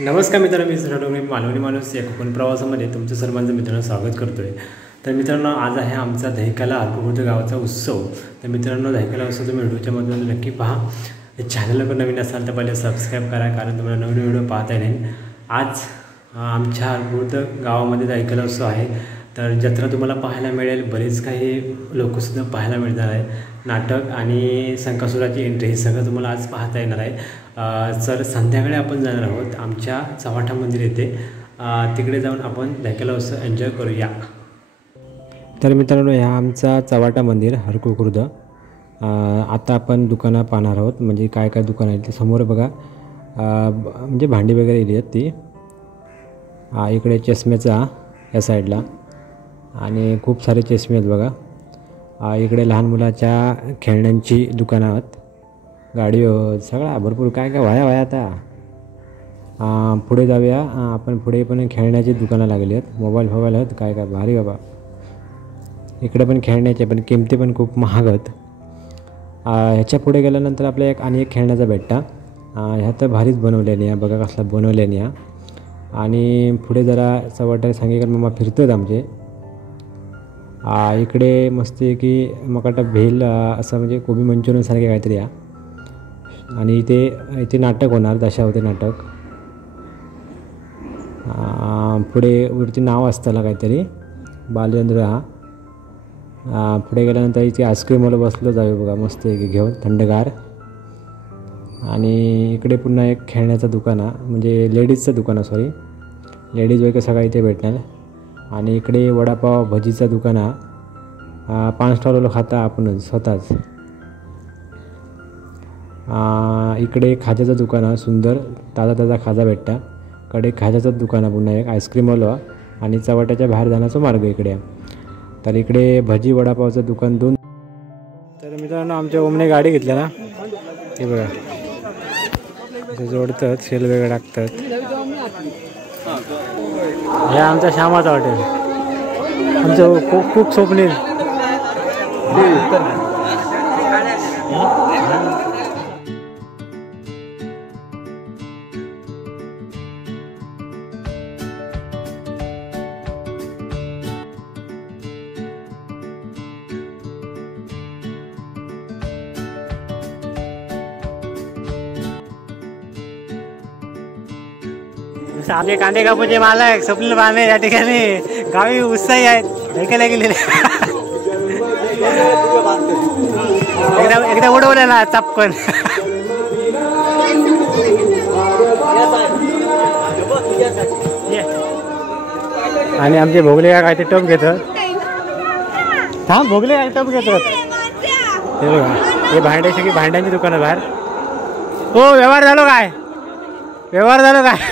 नमस्कार मित्रांनो, मी सरडोंगरे मालवणी माणूस या कोकण प्रवासामध्ये तुमचं सर्वांचं मित्रांनो स्वागत करतो आहे। तर मित्रांनो, आज आहे आमचा दहिकाला हरकुखुर्द गावाचा उत्सव। तर मित्रांनो, दहिकाला उत्सव तुम्ही व्हिडिओच्या माध्यमातून नक्की पहा। चॅनलला पण नवीन असाल तर पहिले सबस्क्राईब करा, कारण तुम्हाला नवीन व्हिडिओ पाहता येईल। आज आमच्या हरकुखुर्द गावामध्ये दहिकाला उत्सव आहे। तर जत्रा तुम्हाला पाहायला मिळेल, बरेच काही लोकसुद्धा पाहायला मिळणार आहे। नाटक आणि संकासुराची एंट्री हे सगळं तुम्हाला आज पाहता येणार आहे। सर संध्याकाळी आपण जाणार आहोत आमच्या चव्हाटा मंदिर येथे, तिकडे जाऊन आपण दहिकाला उत्सव एन्जॉय करूया। तर मित्रांनो, ह्या आमचा चव्हाटा मंदिर हरकुखुर्द। आता आपण दुकानं पाहणार आहोत, म्हणजे काय काय दुकान आहेत ते समोर बघा। म्हणजे भांडी वगैरे इली आहेत ती। इकडे चष्म्याचा या साईडला, आणि खूप सारे चष्मे आहेत बघा। इकडे लहान मुलाच्या खेळण्यांची दुकानं आहेत, गाडी सगळा भरपूर काय काय वाया आता। पुढे जाऊया आपण, पुढे पण खेळण्याची दुकानं लागली आहेत, मोबाईल आहेत, काय काय भारी बाबा। इकडे पण खेळण्याचे, पण किमती पण खूप महाग आहेत। ह्याच्या पुढे गेल्यानंतर आपल्या एक खेळण्याचा भेटता। ह्या तर भारीच बनवल्याने आहे बघा, कसला बनवल्याने आहे। आणि पुढे जरा चव्हाटा सांगेकर मामा फिरतात आमचे। इकडे मस्त की मकाटा भेल असं, म्हणजे कोबी मंचुरियन सारखे काहीतरी आहे। आणि इथे नाटक होणार, दशावती नाटक। पुढे वरती नाव असताना काहीतरी बालचंद्र हा। पुढे गेल्यानंतर इथे आईस्क्रीमवाला बसलं जावे बघा, मस्त की घेऊन थंडगार। आणि इकडे पुन्हा एक खेळण्याचं दुकान आहे, म्हणजे लेडीजचं दुकान आहे, सॉरी लेडीज वगैरे सगळं इथे भेटणार। आणि इकडे वडापाव भजीचं दुकान आहे, 5 स्टॉलवाला खाता आपण स्वतःच। इकडे खाज्याचं दुकान आहे, सुंदर ताजा खाजा भेटता। कडे खाज्याचं दुकान आहे, पुन्हा एक आईस्क्रीमवाला। आणि चव्हाट्याच्या बाहेर जाण्याचा मार्ग इकडे आहे। तर इकडे भजी वडापावचं दुकान 2। तर मित्रांनो, आमच्या ओमने गाडी घेतल्या ना, हे बघा असं जोडतात, सेल वगैरे टाकतात। हे आमचा श्यामाचा हॉटेल, आमचं कुक स्वप्नील। आमचे कांदे कापूचे मालक स्वप्नील बांधे या ठिकाणी गावी उत्साही आहेत, दहिकाला गेलेले। एकदा उडवलं ना चापकन। आणि आमचे भोगले काय ते टप घेतात, हा भोगले काय टप घेतात। हे बघा, हे भांड्याची भांड्यांची दुकानं बाहेर। हो, व्यवहार झालो काय? व्यवहार झालो काय?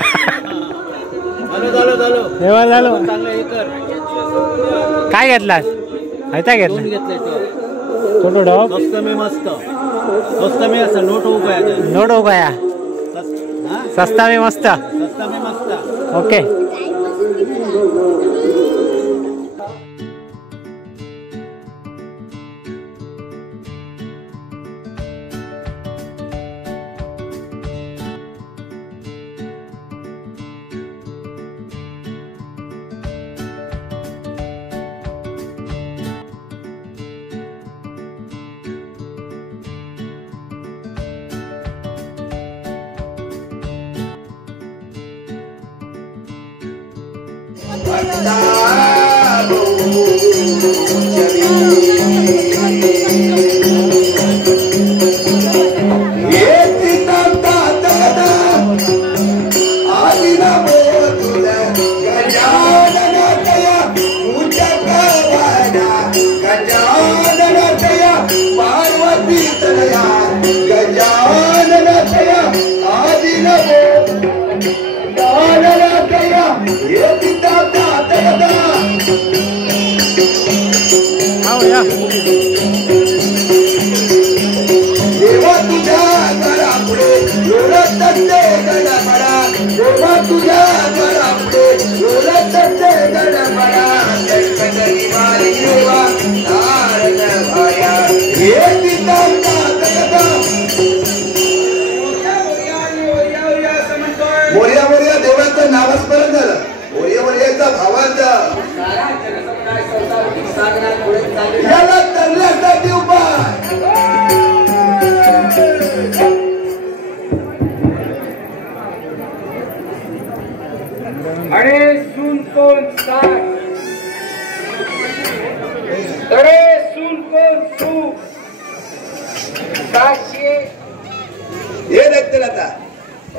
व्यवहार झालो। काय घेतलास? काय घेतलं? छोटो डॉग मस्त, स्वस्त में असं नोट हो गया, सस्ता में मस्त। ओके। Yeah. तुझं नामस्मरण झालं. ओरियाचा भावाचा याला तरण्यासाठी उपाय. अरे सुन कोण साथ अरे सुन कोण सू साक्षी हे देखते आता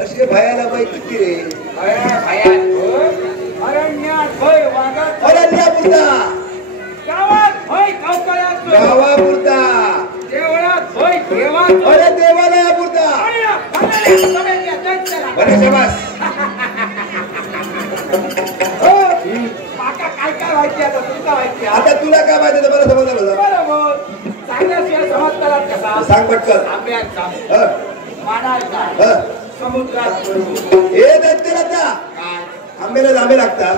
असे भयाला बाई किती रे. भयात अरण्यात भय वागात अरण्यापुरता गावात भय कवकळ्यात गावापुरता देवळात भय देवात अरे देवालयापुरता बरे शाबास. काय काय माहिती आता तुमचा माहिती आता तुला काय माहिती मला समजलं होतं. बरोबर चांगल्याशिवाय समजतात कसा सांग पटकन. आंब्याचा हं, माडाचा हं. समुद्रात हे देखते आता आंब्याला जांभे लागतात.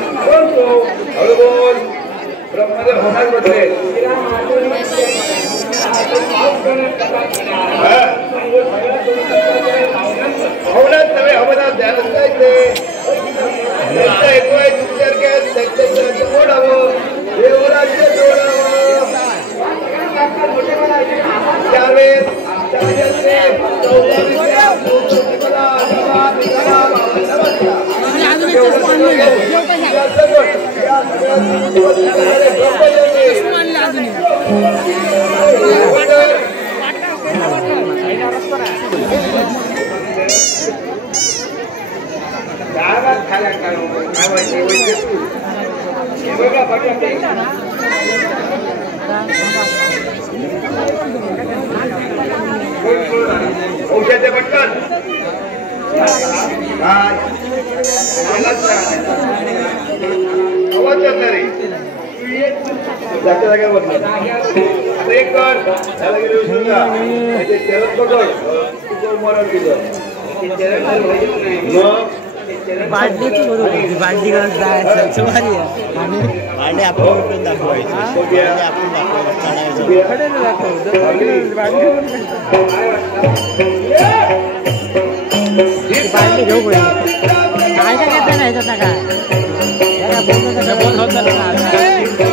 हळू बोल ब्रह्मदेव होणार बसले हवनात नव्हे हवनात ध्यानच काय ते ओढावं देवराज्य जोडावं त्यावेळेस औषध पटकन आवाज करणार रे जागच्या जागेवर बसला आता एक कर त्याला गेले चरण पकड मरण तुझं बाटली की बरोबर बाटली गरज जायचं भारी आहे बाटली आपण दाखवायची आपण दाखवायचं बाटली घेऊ पडली काय काय घेता नाही ना काय बंद होतं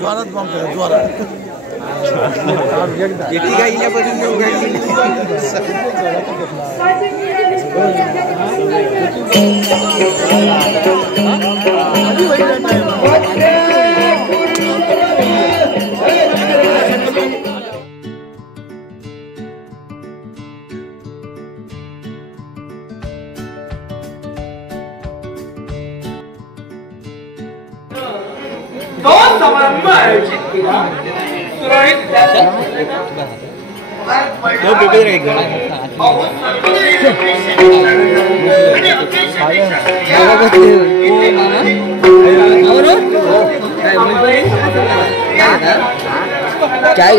जोरात बंद जोरात एका इल्यापासून काय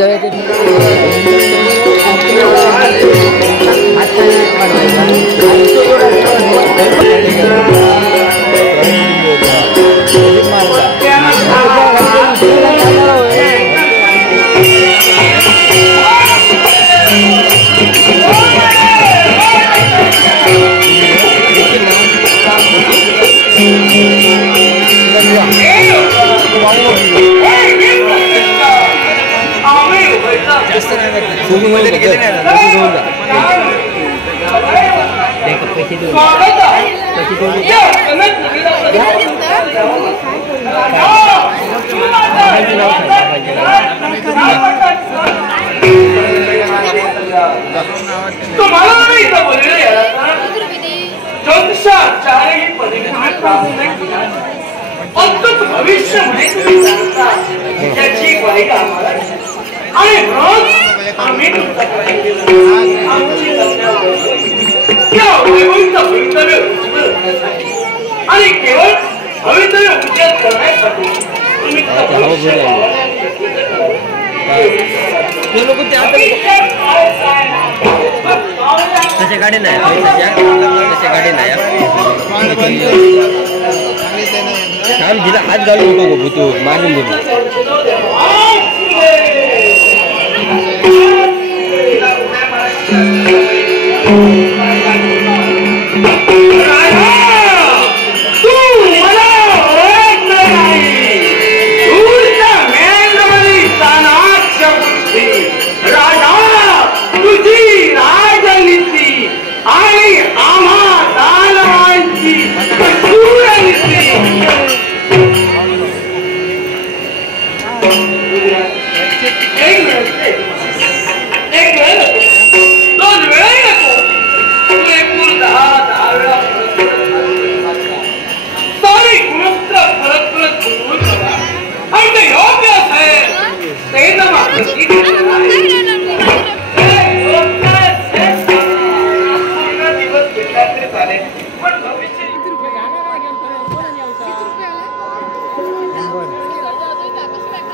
तुम्हाला परिणाम प्राप्त केला अद्भुत भविष्य म्हणे तुम्ही सांगता त्याची वैग आम्हाला आणि रोज आम्ही आमची त्या वैभवचं भवितव्य उज्ज्वल करण्यासाठी आणि केवळ भवितव्य उज्ज्वल करण्यासाठी तुम्ही तसे गाडी नाही तसे गाडी नाही हात घालू नको तू मारून घेऊ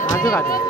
आजू